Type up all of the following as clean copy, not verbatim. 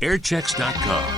Airchecks.com.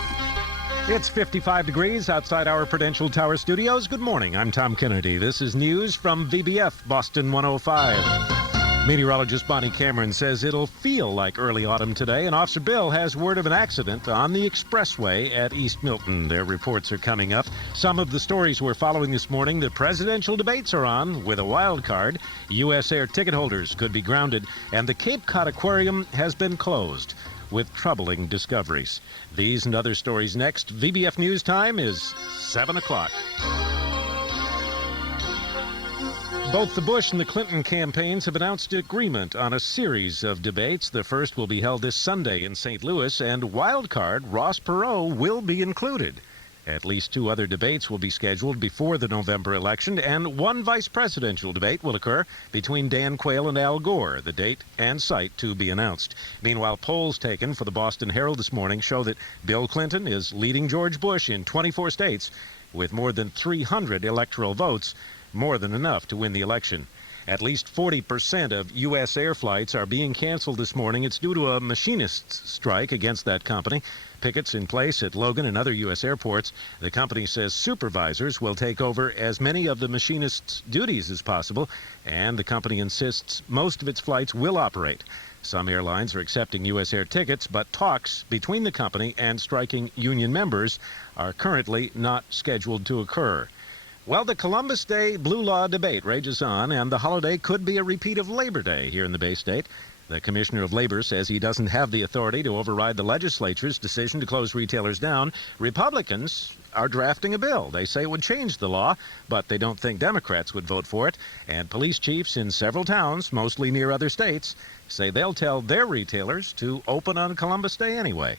It's 55 degrees outside our Prudential Tower studios. Good morning. I'm Tom Kennedy. This is news from VBF Boston 105. Meteorologist Bonnie Cameron says it'll feel like early autumn today, and Officer Bill has word of an accident on the expressway at East Milton. Their reports are coming up. Some of the stories we're following this morning, the presidential debates are on with a wild card. U.S. Air ticket holders could be grounded, and the Cape Cod Aquarium has been closed with troubling discoveries. These and other stories next. VBF News Time is 7 o'clock. Both the Bush and the Clinton campaigns have announced agreement on a series of debates. The first will be held this Sunday in St. Louis, and wildcard Ross Perot will be included. At least 2 other debates will be scheduled before the November election, and 1 vice presidential debate will occur between Dan Quayle and Al Gore, the date and site to be announced. Meanwhile, polls taken for the Boston Herald this morning show that Bill Clinton is leading George Bush in 24 states with more than 300 electoral votes, more than enough to win the election. At least 40% of U.S. air flights are being canceled this morning. It's due to a machinists' strike against that company. Pickets in place at Logan and other U.S. airports. The company says supervisors will take over as many of the machinists' duties as possible, and the company insists most of its flights will operate. Some airlines are accepting U.S. air tickets, but talks between the company and striking union members are currently not scheduled to occur. Well, the Columbus Day Blue Law debate rages on, and the holiday could be a repeat of Labor Day here in the Bay State. The Commissioner of Labor says he doesn't have the authority to override the legislature's decision to close retailers down. Republicans are drafting a bill. They say it would change the law, but they don't think Democrats would vote for it. And police chiefs in several towns, mostly near other states, say they'll tell their retailers to open on Columbus Day anyway.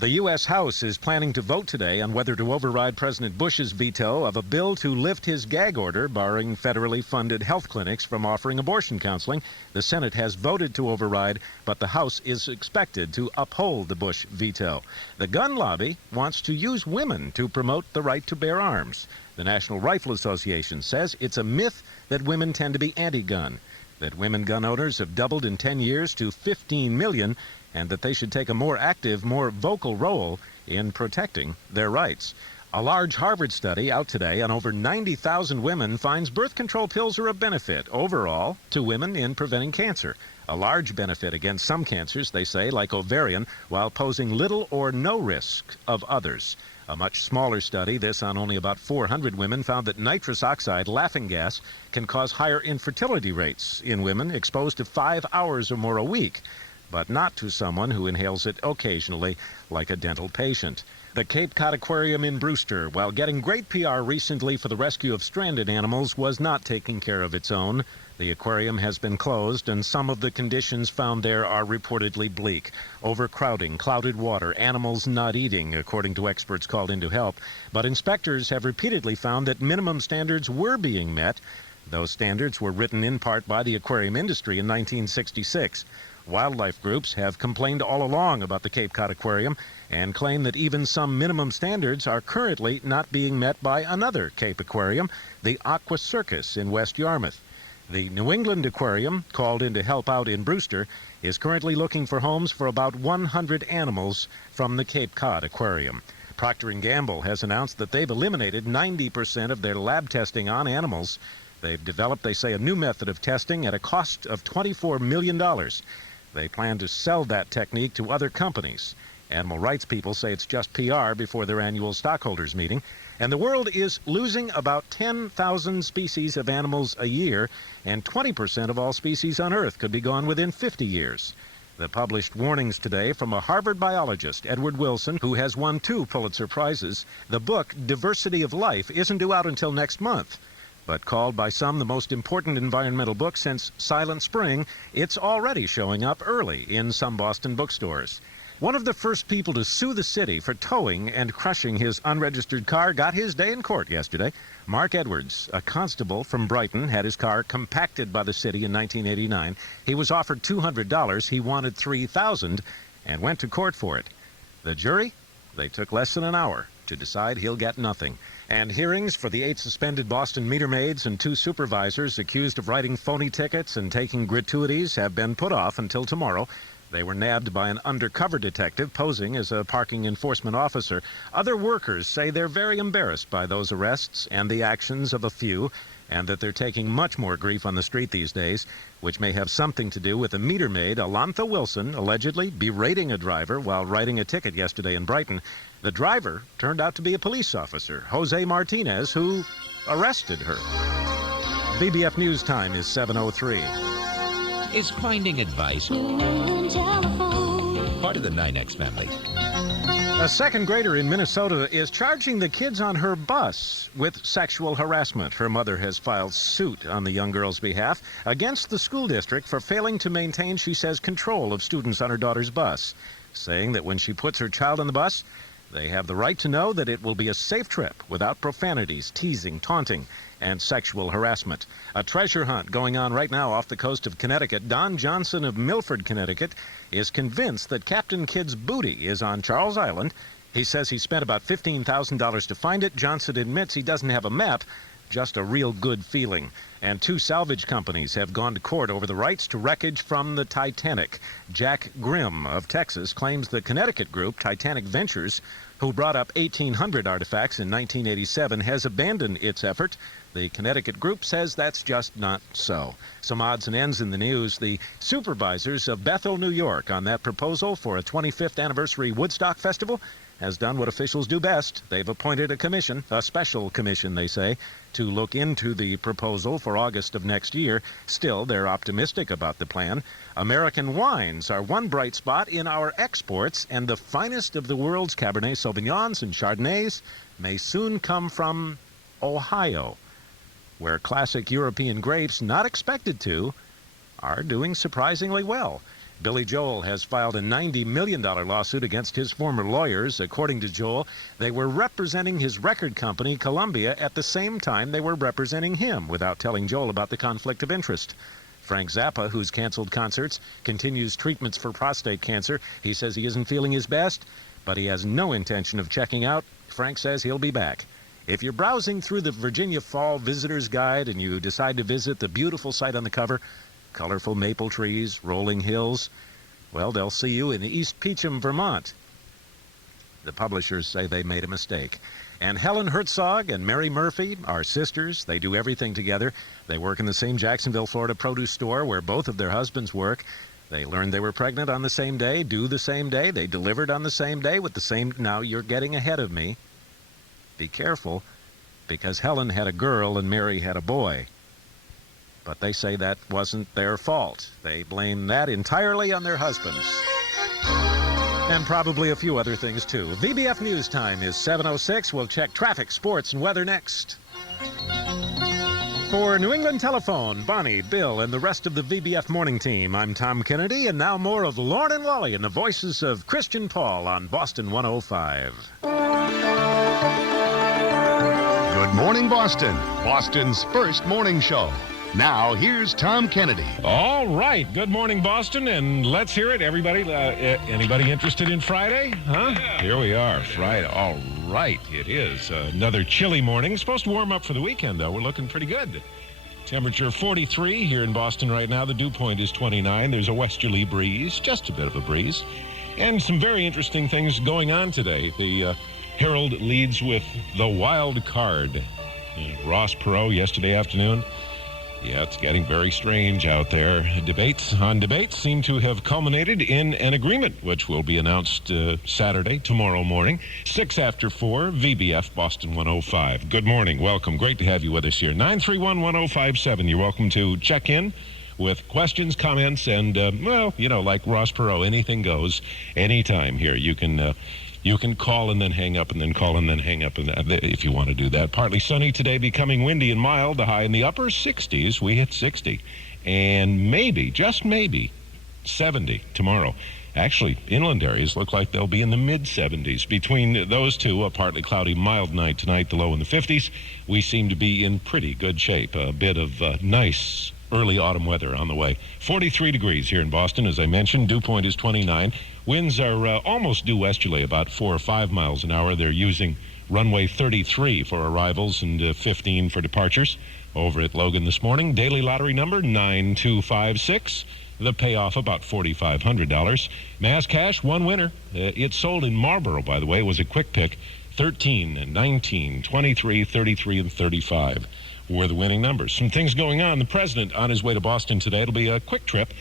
The U.S. House is planning to vote today on whether to override President Bush's veto of a bill to lift his gag order barring federally funded health clinics from offering abortion counseling. The Senate has voted to override, but the House is expected to uphold the Bush veto. The gun lobby wants to use women to promote the right to bear arms. The National Rifle Association says it's a myth that women tend to be anti-gun, that women gun owners have doubled in 10 years to 15 million, and that they should take a more active, more vocal role in protecting their rights. A large Harvard study out today on over 90,000 women finds birth control pills are a benefit overall to women in preventing cancer. A large benefit against some cancers, they say, like ovarian, while posing little or no risk of others. A much smaller study, this on only about 400 women, found that nitrous oxide, laughing gas, can cause higher infertility rates in women exposed to 5 hours or more a week, but not to someone who inhales it occasionally, like a dental patient. The Cape Cod Aquarium in Brewster, while getting great PR recently for the rescue of stranded animals, was not taking care of its own. The aquarium has been closed, and some of the conditions found there are reportedly bleak. Overcrowding, clouded water, animals not eating, according to experts called in to help. But inspectors have repeatedly found that minimum standards were being met. Those standards were written in part by the aquarium industry in 1966. Wildlife groups have complained all along about the Cape Cod Aquarium and claim that even some minimum standards are currently not being met by another Cape Aquarium, the Aqua Circus in West Yarmouth. The New England Aquarium, called in to help out in Brewster, is currently looking for homes for about 100 animals from the Cape Cod Aquarium. Procter & Gamble has announced that they've eliminated 90% of their lab testing on animals. They've developed, they say, a new method of testing at a cost of $24 million. They plan to sell that technique to other companies. Animal rights people say it's just PR before their annual stockholders meeting. And the world is losing about 10,000 species of animals a year, and 20% of all species on Earth could be gone within 50 years. The published warnings today from a Harvard biologist, Edward Wilson, who has won 2 Pulitzer Prizes. The book, Diversity of Life, isn't due out until next month. But called by some the most important environmental book since Silent Spring, it's already showing up early in some Boston bookstores. One of the first people to sue the city for towing and crushing his unregistered car got his day in court yesterday. Mark Edwards, a constable from Brighton, had his car compacted by the city in 1989. He was offered $200. He wanted $3,000 and went to court for it. The jury? They took less than an hour to decide he'll get nothing. And hearings for the 8 suspended Boston meter maids and 2 supervisors accused of writing phony tickets and taking gratuities have been put off until tomorrow. They were nabbed by an undercover detective posing as a parking enforcement officer. Other workers say they're very embarrassed by those arrests and the actions of a few, and that they're taking much more grief on the street these days, which may have something to do with a meter maid, Alantha Wilson, allegedly berating a driver while writing a ticket yesterday in Brighton. The driver turned out to be a police officer, Jose Martinez, who arrested her. VBF News Time is 7:03. Is finding advice part of the 9X family? A second grader in Minnesota is charging the kids on her bus with sexual harassment. Her mother has filed suit on the young girl's behalf against the school district for failing to maintain, she says, control of students on her daughter's bus, saying that when she puts her child on the bus, they have the right to know that it will be a safe trip without profanities, teasing, taunting, and sexual harassment. A treasure hunt going on right now off the coast of Connecticut. Don Johnson of Milford, Connecticut, is convinced that Captain Kidd's booty is on Charles Island. He says he spent about $15,000 to find it. Johnson admits he doesn't have a map, just a real good feeling. And 2 salvage companies have gone to court over the rights to wreckage from the Titanic. Jack Grimm of Texas claims the Connecticut group, Titanic Ventures, who brought up 1,800 artifacts in 1987, has abandoned its effort. The Connecticut group says that's just not so. Some odds and ends in the news. The supervisors of Bethel, New York, on that proposal for a 25th anniversary Woodstock Festival, has done what officials do best. They've appointed a commission, a special commission, they say, to look into the proposal for August of next year. Still, they're optimistic about the plan. American wines are one bright spot in our exports, and the finest of the world's Cabernet Sauvignons and Chardonnays may soon come from Ohio, where classic European grapes, not expected to, are doing surprisingly well. Billy Joel has filed a $90 million lawsuit against his former lawyers. According to Joel, they were representing his record company, Columbia, at the same time they were representing him, without telling Joel about the conflict of interest. Frank Zappa, who's canceled concerts, continues treatments for prostate cancer. He says he isn't feeling his best, but he has no intention of checking out. Frank says he'll be back. If you're browsing through the Virginia Fall Visitor's Guide and you decide to visit the beautiful site on the cover, colorful maple trees, rolling hills, well, they'll see you in East Peacham, Vermont. The publishers say they made a mistake. And Helen Herzog and Mary Murphy are sisters. They do everything together. They work in the same Jacksonville, Florida produce store where both of their husbands work. They learned they were pregnant on the same day, do the same day. They delivered on the same day with the same... Now, you're getting ahead of me. Be careful, because Helen had a girl and Mary had a boy. But they say that wasn't their fault. They blame that entirely on their husbands. And probably a few other things, too. VBF News Time is 7:06. We'll check traffic, sports, and weather next. For New England Telephone, Bonnie, Bill, and the rest of the VBF morning team, I'm Tom Kennedy, and now more of Lauren and Wally and the voices of Christian Paul on Boston 105. Good morning, Boston. Boston's first morning show. Now, here's Tom Kennedy. All right. Good morning, Boston, and let's hear it. Everybody, anybody interested in Friday? Huh? Yeah. Here we are, Friday. All right, it is another chilly morning. Supposed to warm up for the weekend, though. We're looking pretty good. Temperature 43 here in Boston right now. The dew point is 29. There's a westerly breeze, just a bit of a breeze, and some very interesting things going on today. The Herald leads with the wild card. Ross Perot yesterday afternoon. Yeah, it's getting very strange out there. Debates seem to have culminated in an agreement, which will be announced Saturday, tomorrow morning, 6 after 4, VBF Boston 105. Good morning. Welcome. Great to have you with us here. 931-1057. You're welcome to check in with questions, comments, and, well, you know, like Ross Perot, anything goes anytime here. You can call and then hang up and then call and then hang up if you want to do that. Partly sunny today, becoming windy and mild. The high in the upper 60s. We hit 60. And maybe, just maybe, 70 tomorrow. Actually, inland areas look like they'll be in the mid-70s. Between those two, a partly cloudy, mild night tonight, the low in the 50s. We seem to be in pretty good shape. A bit of nice early autumn weather on the way. 43 degrees here in Boston, as I mentioned. Dew point is 29. Winds are almost due westerly, about 4 or 5 miles an hour. They're using runway 33 for arrivals and 15 for departures over at Logan this morning. Daily lottery number 9256. The payoff about $4,500. Mass cash, one winner. It sold in Marlboro, by the way. It was a quick pick. 13, 19, 23, 33, and 35 were the winning numbers. Some things going on. The president on his way to Boston today. It'll be a quick trip.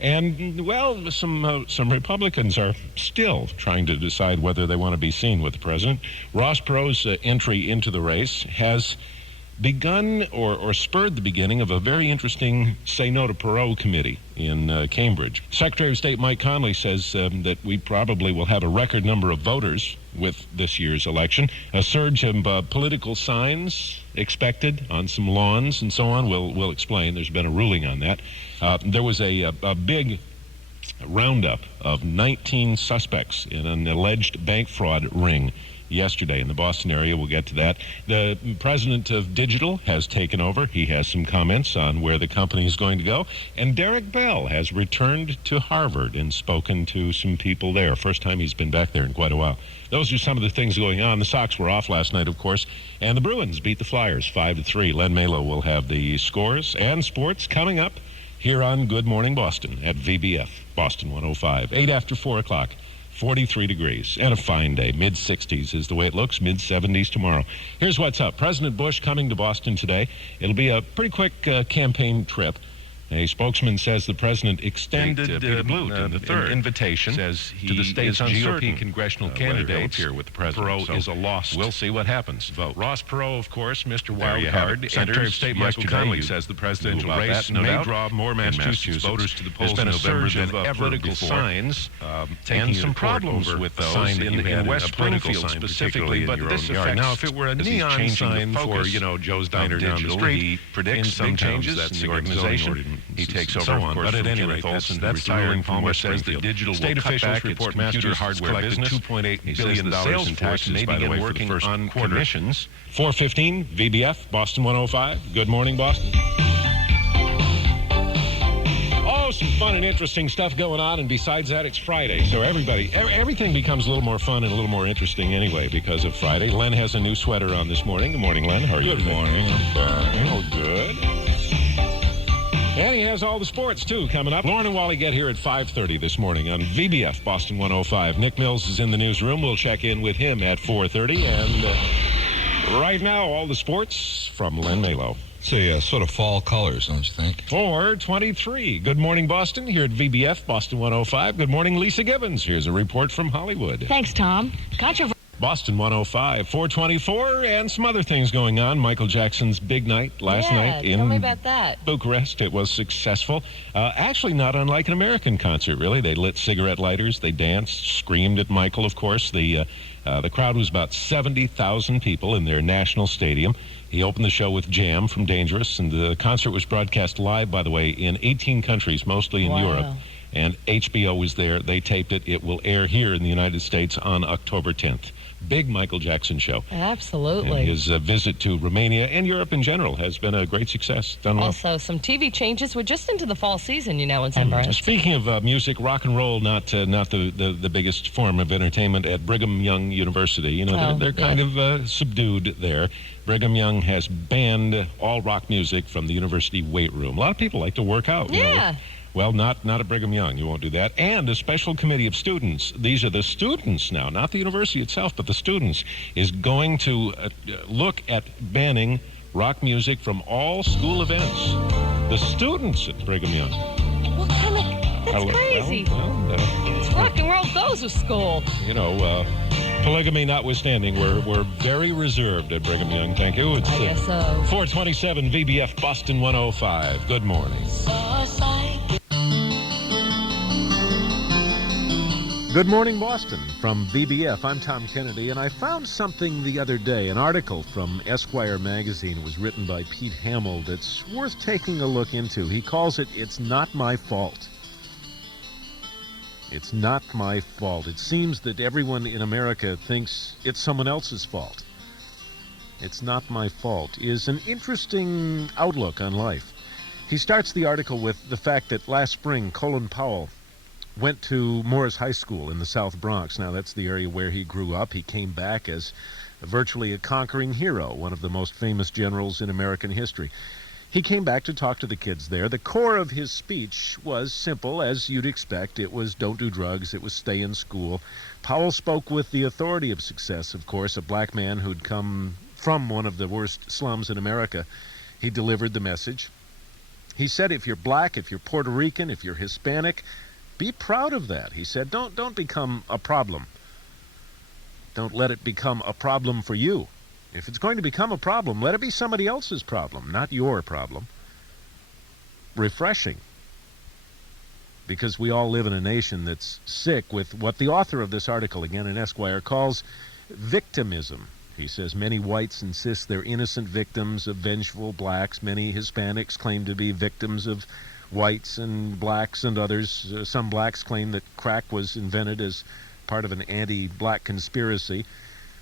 And, well, some Republicans are still trying to decide whether they want to be seen with the president. Ross Perot's entry into the race has begun or spurred the beginning of a very interesting Say No to Perot committee in Cambridge. Secretary of State Mike Conley says that we probably will have a record number of voters with this year's election. A surge of political signs expected on some lawns and so on. We'll explain. There's been a ruling on that. There was a big roundup of 19 suspects in an alleged bank fraud ring yesterday in the Boston area. We'll get to that. The president of Digital has taken over. He has some comments on where the company is going to go. And Derek Bell has returned to Harvard and spoken to some people there. First time he's been back there in quite a while. Those are some of the things going on. The Sox were off last night, of course, and the Bruins beat the Flyers 5-3. Len Malo will have the scores and sports coming up here on Good Morning Boston at VBF, Boston 105, 8 after 4 o'clock. 43 degrees and a fine day. Mid-60s is the way it looks. Mid-70s tomorrow. Here's what's up. President Bush coming to Boston today. It'll be a pretty quick campaign trip. A spokesman says the president extended the invitation says he to the state's GOP congressional candidates here with the president. Perot is a loss. We'll see what happens. Vote. Ross Perot, of course, Mr. Wildcard. Secretary of State Michael Conley says the presidential race may draw more Massachusetts voters to the polls in November than political signs and some problems with those in West Springfield specifically. But this affects now. If it were a neon sign for Joe's Diner down the street, he predicts some changes in the organization. He takes over, of course, but at any rate, that's the ruling. Palmer says the digital state officials report computer hardware business $2.8 billion in taxes, by the way, working on commissions. 4:15, VBF, Boston 105. Good morning, Boston. Oh, some fun and interesting stuff going on, and besides that, it's Friday, so everything becomes a little more fun and a little more interesting anyway because of Friday. Len has a new sweater on this morning. Good morning, Len. How are you? Good morning. I'm fine. Oh, good. And he has all the sports, too, coming up. Lauren and Wally get here at 5:30 this morning on VBF, Boston 105. Nick Mills is in the newsroom. We'll check in with him at 4:30. And right now, all the sports from Len Malo. It's sort of fall colors, don't you think? 4:23. Good morning, Boston, here at VBF, Boston 105. Good morning, Lisa Gibbons. Here's a report from Hollywood. Thanks, Tom. Boston 105, 424, and some other things going on. Michael Jackson's big night last night in tell me about that. Bucharest. It was successful. Actually, not unlike an American concert, really. They lit cigarette lighters. They danced, screamed at Michael, of course. The crowd was about 70,000 people in their national stadium. He opened the show with Jam from Dangerous, and the concert was broadcast live, by the way, in 18 countries, mostly in Europe. And HBO was there. They taped it. It will air here in the United States on October 10th. Big Michael Jackson show. Absolutely. And his visit to Romania and Europe in general has been a great success. Done well. Also, some TV changes. We're just into the fall season, in St. Barnes. Speaking of music, rock and roll, not the biggest form of entertainment at Brigham Young University. They're kind of subdued there. Brigham Young has banned all rock music from the university weight room. A lot of people like to work out. Yeah. Well, not at Brigham Young. You won't do that. And a special committee of students, these are the students now, not the university itself, but the students, is going to look at banning rock music from all school events. The students at Brigham Young. What kind of... That's crazy. It's rock and roll goes to school. Polygamy notwithstanding, we're very reserved at Brigham Young. Thank you. It's I guess so. 427 VBF, Boston 105. Good morning. Good morning, Boston. From VBF, I'm Tom Kennedy, and I found something the other day. An article from Esquire magazine was written by Pete Hamill that's worth taking a look into. He calls it, "It's Not My Fault." It's not my fault. It seems that everyone in America thinks it's someone else's fault. It's not my fault is an interesting outlook on life. He starts the article with the fact that last spring, Colin Powell went to Morris High School in the South Bronx. Now, that's the area where he grew up. He came back as virtually a conquering hero, one of the most famous generals in American history. He came back to talk to the kids there. The core of his speech was simple, as you'd expect. It was don't do drugs. It was stay in school. Powell spoke with the authority of success, of course, a black man who'd come from one of the worst slums in America. He delivered the message. He said, if you're black, if you're Puerto Rican, if you're Hispanic, be proud of that. He said, don't become a problem. Don't let it become a problem for you. If it's going to become a problem, let it be somebody else's problem, not your problem. Refreshing. Because we all live in a nation that's sick with what the author of this article, again in Esquire, calls victimism. He says many whites insist they're innocent victims of vengeful blacks. Many Hispanics claim to be victims of whites and blacks and others. Some blacks claim that crack was invented as part of an anti-black conspiracy.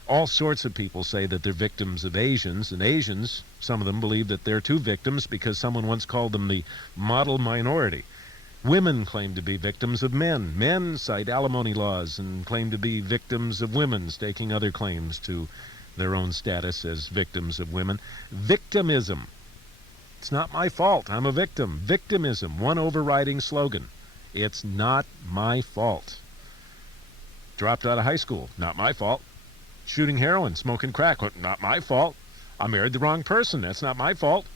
All sorts of people say that they're victims of Asians, and Asians, some of them believe that they're too victims because someone once called them the model minority. Women claim to be victims of men. Men cite alimony laws and claim to be victims of women, staking other claims to their own status as victims of women. Victimism. It's not my fault. I'm a victim. Victimism, one overriding slogan. It's not my fault. Dropped out of high school. Not my fault. Shooting heroin, smoking crack. Not my fault. I married the wrong person. That's not my fault.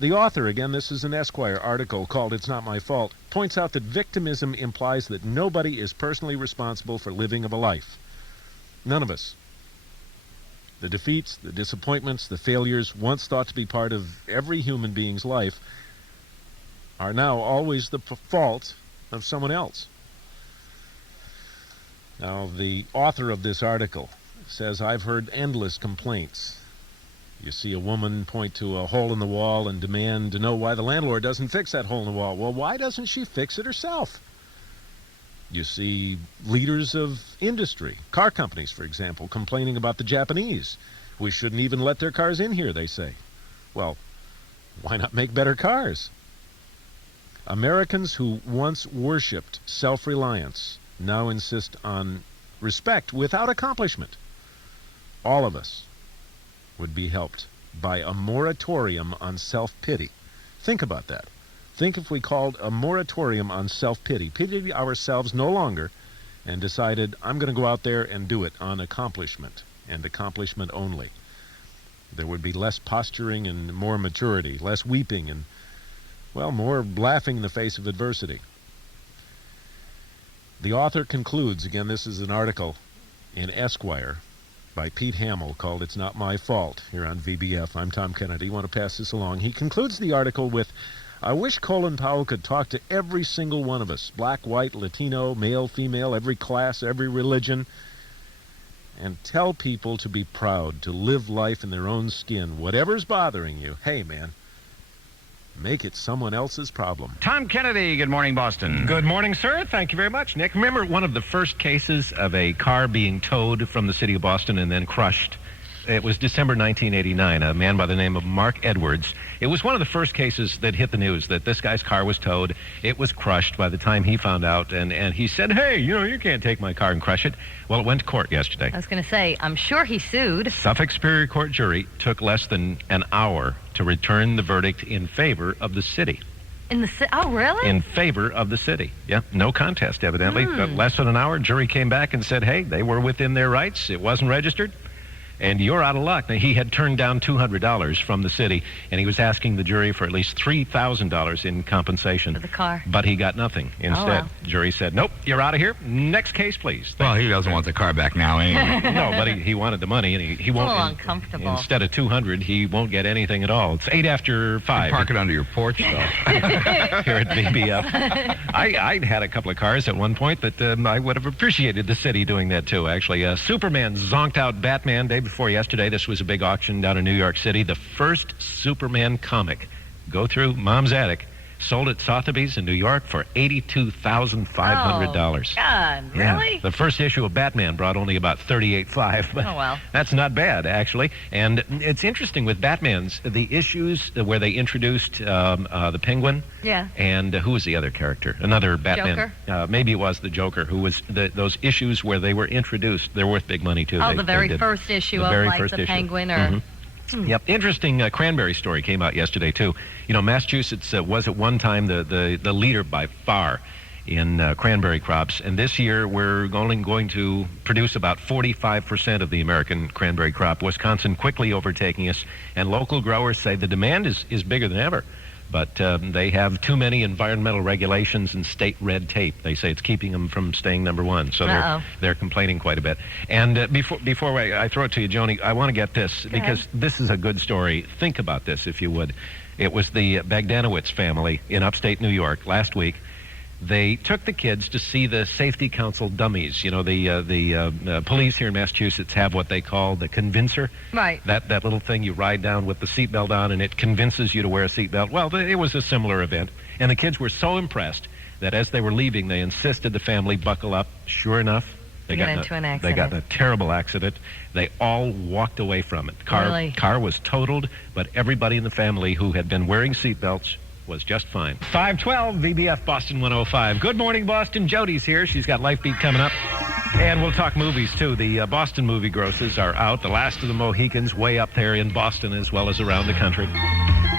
The author, again, this is an Esquire article called It's Not My Fault, points out that victimism implies that nobody is personally responsible for living of a life. None of us. The defeats, the disappointments, the failures, once thought to be part of every human being's life, are now always the fault of someone else. Now, the author of this article says, I've heard endless complaints. You see a woman point to a hole in the wall and demand to know why the landlord doesn't fix that hole in the wall. Well, why doesn't she fix it herself? You see leaders of industry, car companies, for example, complaining about the Japanese. We shouldn't even let their cars in here, they say. Well, why not make better cars? Americans who once worshipped self-reliance now insist on respect without accomplishment. All of us would be helped by a moratorium on self-pity. Think about that. Think if we called a moratorium on self-pity, pitied ourselves no longer, and decided, I'm going to go out there and do it on accomplishment, and accomplishment only. There would be less posturing and more maturity, less weeping and, well, more laughing in the face of adversity. The author concludes, again, this is an article in Esquire by Pete Hamill called It's Not My Fault here on VBF. I'm Tom Kennedy. Want to pass this along. He concludes the article with, I wish Colin Powell could talk to every single one of us, black, white, Latino, male, female, every class, every religion, and tell people to be proud, to live life in their own skin. Whatever's bothering you, hey, man, make it someone else's problem. Tom Kennedy, good morning, Boston. Good morning, sir. Thank you very much, Nick. Remember one of the first cases of a car being towed from the city of Boston and then crushed? It was December 1989. A man by the name of Mark Edwards. It was one of the first cases that hit the news that this guy's car was towed. It was crushed by the time he found out, and he said, hey, you can't take my car and crush it. Well, it went to court yesterday. I was going to say, I'm sure he sued. Suffolk Superior Court jury took less than an hour to return the verdict in favor of the city. Oh, really? In favor of the city. Yeah, no contest, evidently. But less than an hour, jury came back and said, hey, they were within their rights. It wasn't registered. And you're out of luck. Now, he had turned down $200 from the city, and he was asking the jury for at least $3,000 in compensation. For the car. But he got nothing. Instead, well. Jury said, nope, you're out of here. Next case, please. Well, he doesn't want the car back now anyway. No, but he wanted the money, and he won't. A little uncomfortable. Instead of $200, he won't get anything at all. It's 8 after 5. Park it under your porch, though. Here at VBF. I'd had a couple of cars at one point that I would have appreciated the city doing that too, actually. Superman zonked out Batman day before yesterday. This was a big auction down in New York City. The first Superman comic go through Mom's attic. Sold at Sotheby's in New York for $82,500. Oh, God, really? Yeah. The first issue of Batman brought only about $38,500. But oh, well. That's not bad, actually. And it's interesting with Batman's, the issues where they introduced the Penguin. Yeah. And who was the other character? Another Batman. Joker? Maybe it was the Joker, who was those issues where they were introduced. They're worth big money, too. Oh, the very first issue of, like, the Penguin or... Yep. Interesting cranberry story came out yesterday, too. You know, Massachusetts was at one time the leader by far in cranberry crops. And this year, we're only going to produce about 45% of the American cranberry crop. Wisconsin quickly overtaking us. And local growers say the demand is bigger than ever. But they have too many environmental regulations and state red tape. They say it's keeping them from staying number one. So they're complaining quite a bit. And before I throw it to you, Joni, I want to get this because this is a good story. Think about this, if you would. It was the Bogdanowicz family in upstate New York last week. They took the kids to see the Safety Council dummies. You know, the police here in Massachusetts have what they call the convincer. Right. That little thing you ride down with the seatbelt on, and it convinces you to wear a seatbelt. Well, it was a similar event, and the kids were so impressed that as they were leaving, they insisted the family buckle up. Sure enough, they got into an accident. They got in a terrible accident. They all walked away from it. Car was totaled, but everybody in the family who had been wearing seatbelts was just fine. 512 VBF Boston 105. Good morning, Boston. Jody's here. She's got Life Beat coming up. And we'll talk movies, too. The Boston movie grosses are out. The Last of the Mohicans way up there in Boston as well as around the country.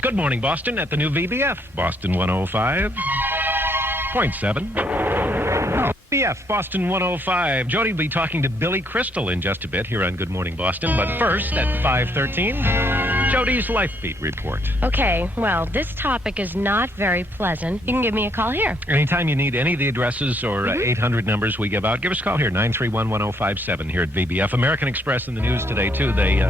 Good morning, Boston, at the new VBF. Boston 105.7. VBF Boston 105. Jody will be talking to Billy Crystal in just a bit here on Good Morning Boston. But first, at 5:13... Jody's Life Beat report. Okay, well, this topic is not very pleasant. You can give me a call here. Anytime you need any of the addresses or 800 numbers we give out, give us a call here, 931-1057 here at VBF. American Express in the news today, too. They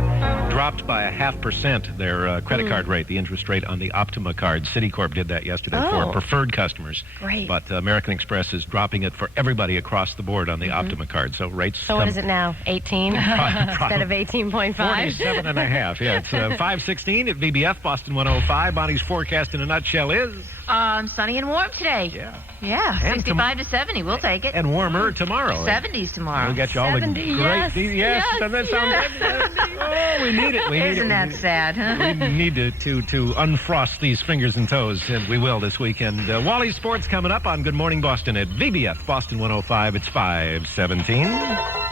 dropped by 0.5% their credit card rate, the interest rate on the Optima card. Citicorp did that yesterday for preferred customers. Great. But American Express is dropping it for everybody across the board on the Optima card. So rates... So what is it now, 18 instead of 18.5? 47.5, yeah. It's 5:16 at VBF, Boston 105. Bonnie's forecast in a nutshell is... sunny and warm today. Yeah. And 65 to 70. We'll take it. And warmer tomorrow. 70s tomorrow. We'll get you all 70, the great... yes, doesn't that sound good? Oh, we need it. Isn't that sad, huh? We need to unfrost these fingers and toes, and we will this weekend. Wally Sports coming up on Good Morning Boston at VBF, Boston 105. It's 5:17.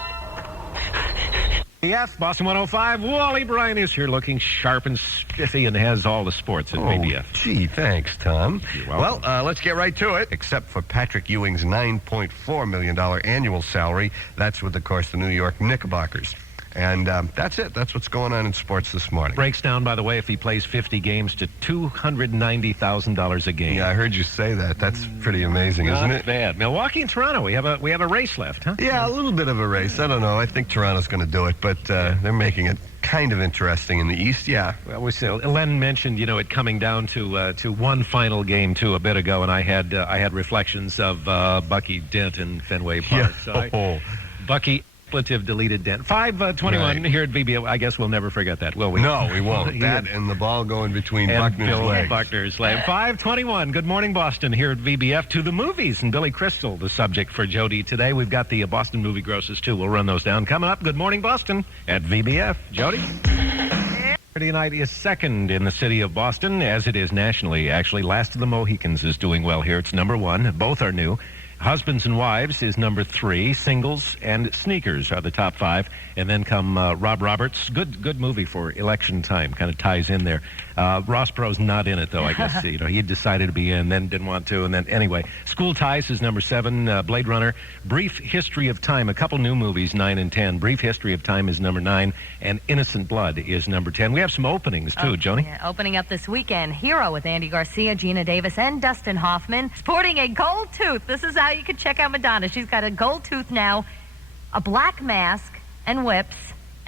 VBF, Boston 105. Wally Bryan is here looking sharp and spiffy and has all the sports at VBF. Gee, thanks, Tom. You're welcome. Well, let's get right to it. Except for Patrick Ewing's $9.4 million annual salary. That's with, of course, the New York Knickerbockers. And that's it. That's what's going on in sports this morning. Breaks down, by the way, if he plays 50 games to $290,000 a game. Yeah, I heard you say that. That's pretty amazing, isn't it? Not bad. Milwaukee and Toronto, we have a race left, huh? Yeah, a little bit of a race. I don't know. I think Toronto's going to do it, but they're making it kind of interesting in the East, yeah. Well, we still. Len mentioned, it coming down to one final game, too, a bit ago, and I had reflections of Bucky Dent in Fenway Park. Yeah. So Bucky... deleted Dent. 5:21 here at VBF. I guess we'll never forget that, will we? No, we won't. That and the ball going between Buckner's legs. Buckner's legs. 5:21. Good morning, Boston. Here at VBF to the movies and Billy Crystal, the subject for Jody today. We've got the Boston movie grosses too. We'll run those down. Coming up. Good morning, Boston at VBF. Jody. Saturday night is second in the city of Boston, as it is nationally. Actually, Last of the Mohicans is doing well here. It's number one. Both are new. Husbands and Wives is number 3. Singles and Sneakers are the top 5. And then come Rob Roberts. Good movie for election time. Kind of ties in there. Ross Perot's not in it, though, I guess. He decided to be in, then didn't want to. And then, anyway, School Ties is number 7. Blade Runner. Brief History of Time. A couple new movies, 9 and 10. Brief History of Time is number 9. And Innocent Blood is number 10. We have some openings, too, Joni. Yeah, opening up this weekend, Hero with Andy Garcia, Gina Davis, and Dustin Hoffman. Sporting a gold tooth. This is how you can check out Madonna. She's got a gold tooth now, a black mask, and whips,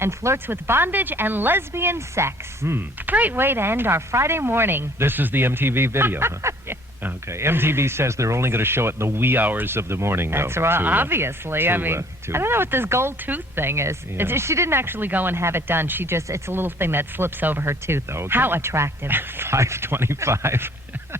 and flirts with bondage and lesbian sex. Great way to end our Friday morning. This is the MTV video, huh? Yeah. Okay. MTV says they're only going to show it in the wee hours of the morning, though. That's right, obviously. I don't know what this gold tooth thing is. Yeah. She didn't actually go and have it done. It's a little thing that slips over her tooth. Okay. How attractive. 5:25.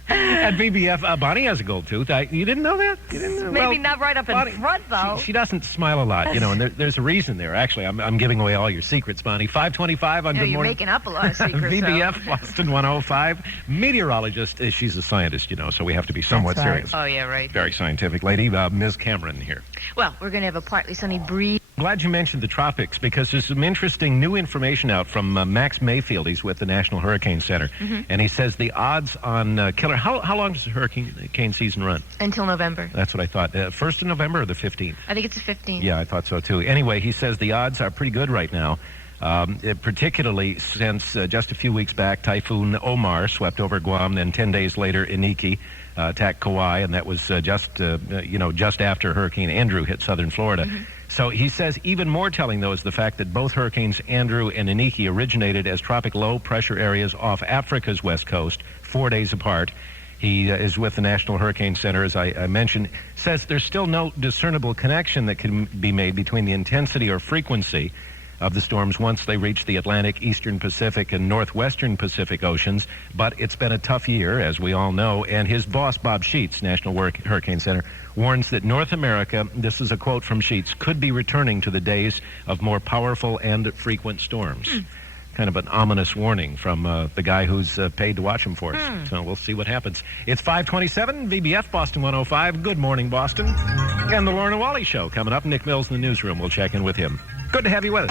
At VBF, Bonnie has a gold tooth. You didn't know that? You didn't know? Maybe not right up in front, though. She doesn't smile a lot, and there's a reason there. Actually, I'm giving away all your secrets, Bonnie. 5:25 on Good Morning. You're making up a lot of secrets. VBF, Boston 105. Meteorologist. She's a scientist, so we have to be somewhat serious. Oh, yeah, right. Very scientific lady. Ms. Cameron here. Well, we're going to have a partly sunny breeze Glad you mentioned the tropics because there's some interesting new information out from Max Mayfield. He's with the National Hurricane Center. And he says the odds on killer... How long does the hurricane season run? Until November. That's what I thought. 1st of November or the 15th? I think it's the 15th. Yeah, I thought so too. Anyway, he says the odds are pretty good right now. Particularly since just a few weeks back, Typhoon Omar swept over Guam, then 10 days later, Iniki attacked Kauai, and that was just after Hurricane Andrew hit southern Florida. So he says even more telling, though, is the fact that both Hurricanes Andrew and Iniki originated as tropic low-pressure areas off Africa's west coast, 4 days apart. He is with the National Hurricane Center, as I mentioned, says there's still no discernible connection that can be made between the intensity or frequency of the storms once they reach the Atlantic, Eastern Pacific, and Northwestern Pacific Oceans. But it's been a tough year, as we all know, and his boss, Bob Sheets, National Hurricane Center, warns that North America, this is a quote from Sheets, could be returning to the days of more powerful and frequent storms. Kind of an ominous warning from the guy who's paid to watch them for us. So we'll see what happens. It's 5:27, VBF, Boston 105. Good morning, Boston. And the Lorna Wally Show coming up. Nick Mills in the newsroom. We'll check in with him. Good to have you with us.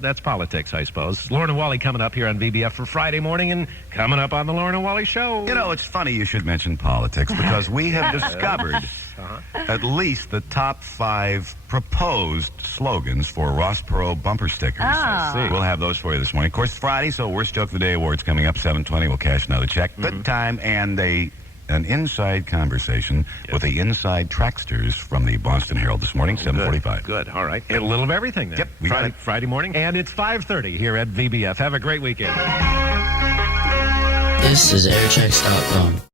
That's politics, I suppose. Lorna Wally coming up here on VBF for Friday morning and coming up on the Lorna Wally Show. You know, it's funny you should mention politics because we have discovered at least the top 5 proposed slogans for Ross Perot bumper stickers. I see. We'll have those for you this morning. Of course, it's Friday, so Worst Joke of the Day Awards coming up, 7:20. We'll cash another check. Good time, and an inside conversation with the inside tracksters from the Boston Herald this morning, 7:45. Good. All right. A little of everything then. Yep, we got it. Friday morning. And it's 5:30 here at VBF. Have a great weekend. This is airchecks.com.